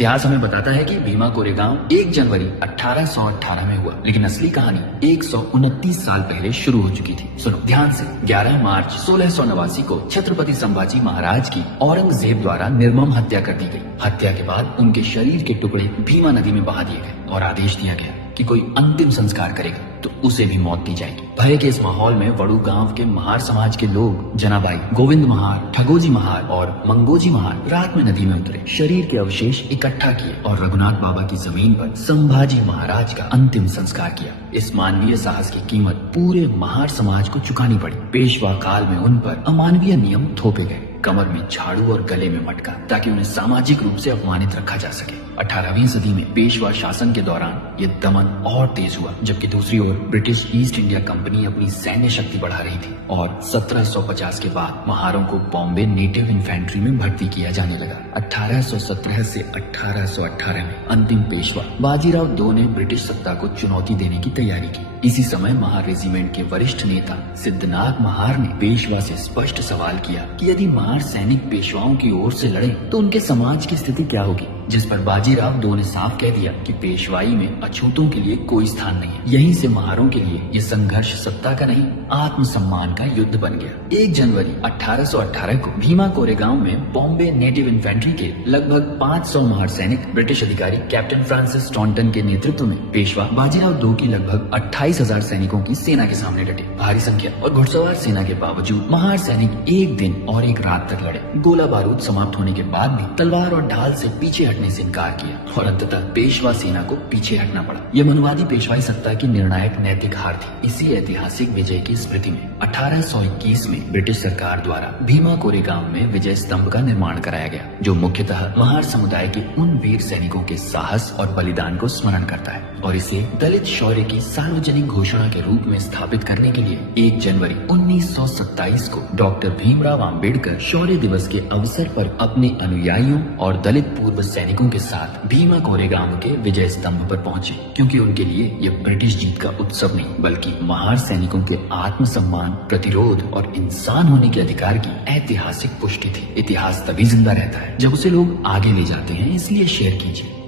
इतिहास हमें बताता है कि भीमा कोरेगांव 1 जनवरी 1818 में हुआ, लेकिन असली कहानी 129 साल पहले शुरू हो चुकी थी। सुनो ध्यान से। 11 मार्च 1689 को छत्रपति संभाजी महाराज की औरंगजेब द्वारा निर्मम हत्या कर दी गई। हत्या के बाद उनके शरीर के टुकड़े भीमा नदी में बहा दिए गए और आदेश दिया गया कि कोई अंतिम संस्कार करेगा तो उसे भी मौत दी जाएगी। भय के इस माहौल में वड़ू गांव के महार समाज के लोग जनाबाई, गोविंद महार, ठगोजी महार और मंगोजी महार रात में नदी में उतरे, शरीर के अवशेष इकट्ठा किए और रघुनाथ बाबा की जमीन पर संभाजी महाराज का अंतिम संस्कार किया। इस मानवीय साहस की कीमत पूरे महार समाज को चुकानी पड़ी। पेशवा काल में उन पर अमानवीय नियम थोपे गए, कमर में झाड़ू और गले में मटका, ताकि उन्हें सामाजिक रूप से अपमानित रखा जा सके। 18वीं सदी में पेशवा शासन के दौरान ये दमन और तेज हुआ, जबकि दूसरी ओर ब्रिटिश ईस्ट इंडिया कंपनी अपनी सैन्य शक्ति बढ़ा रही थी और 1750 के बाद महारों को बॉम्बे नेटिव इन्फेंट्री में भर्ती किया जाने लगा। 1817 से 1818 में अंतिम पेशवा बाजीराव दो ने ब्रिटिश सत्ता को चुनौती देने की तैयारी की। इसी समय महार रेजिमेंट के वरिष्ठ नेता सिद्धनाथ महार ने पेशवा से स्पष्ट सवाल किया कि यदि महार सैनिक पेशवाओं की ओर से लड़े तो उनके समाज की स्थिति क्या होगी, जिस पर बाजीराव दो ने साफ कह दिया कि पेशवाई में अछूतों के लिए कोई स्थान नहीं है। यहीं से महारों के लिए ये संघर्ष सत्ता का नहीं, आत्मसम्मान का युद्ध बन गया। 1 जनवरी 1818 को भीमा कोरेगांव में बॉम्बे नेटिव इन्फेंट्री के लगभग 500 महार सैनिक ब्रिटिश अधिकारी कैप्टन फ्रांसिस टॉन्टन के नेतृत्व में पेशवा बाजीराव दो की लगभग 28,000 सैनिकों की सेना के सामने डटे। भारी संख्या और घुड़सवार सेना के बावजूद महार सैनिक एक दिन और एक रात तक लड़े। गोला बारूद समाप्त होने के बाद भी तलवार और ढाल से पीछे हटने से इनकार किया और अंततः पेशवा सेना को पीछे हटना पड़ा। यह मनुवादी पेशवाई सत्ता की निर्णायक नैतिक हार थी। इसी ऐतिहासिक विजय की स्मृति में 1821 में ब्रिटिश सरकार द्वारा भीमा कोरेगांव में विजय स्तंभ का निर्माण कराया गया, जो मुख्यतः महार समुदाय के उन वीर सैनिकों के साहस और बलिदान को स्मरण करता है और इसे दलित शौर्य की सार्वजनिक घोषणा के रूप में स्थापित करने के लिए 1 जनवरी 1927 को डॉक्टर भीमराव अंबेडकर शौर्य दिवस के अवसर पर अपने अनुयायियों और दलित पूर्व सैनिकों के साथ भीमा कोरेगांव के विजय स्तंभ पर पहुंचे, क्योंकि उनके लिए यह ब्रिटिश जीत का उत्सव नहीं बल्कि महार सैनिकों के आत्मसम्मान, प्रतिरोध और इंसान होने के अधिकार की ऐतिहासिक पुष्टि थी। इतिहास तभी जिंदा रहता है जब उसे लोग आगे ले जाते हैं, इसलिए शेयर कीजिए।